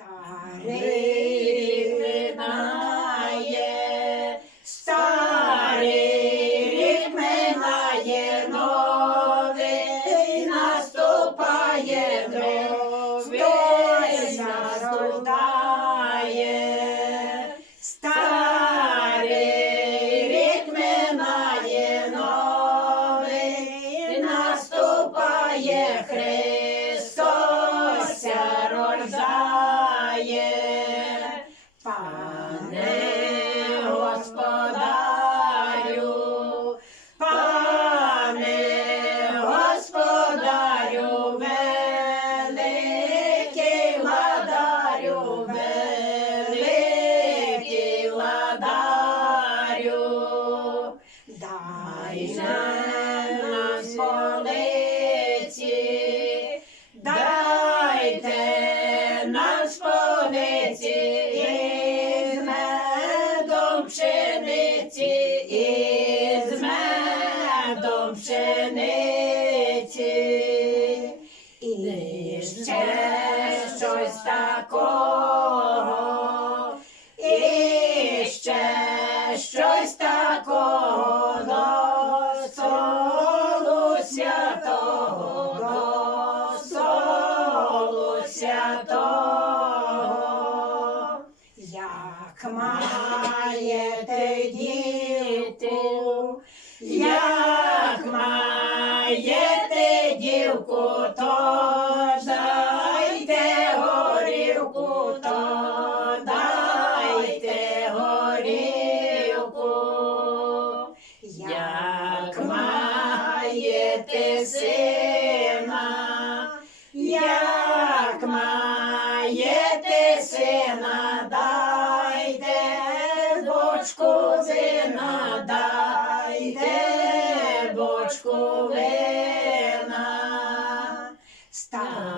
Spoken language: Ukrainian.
Старий минає, старий рік минає, новий наступає, новий наступає. Старий рік минає, новий наступає, Христос сполиці, дайте нам сполиці, пшениці, із медом пшениці, і ще щось такого, і ще щось такого святого. Як маєте дівку, як маєте дівку, то сина, дайте бочку вина, дайте бочку вина. Старий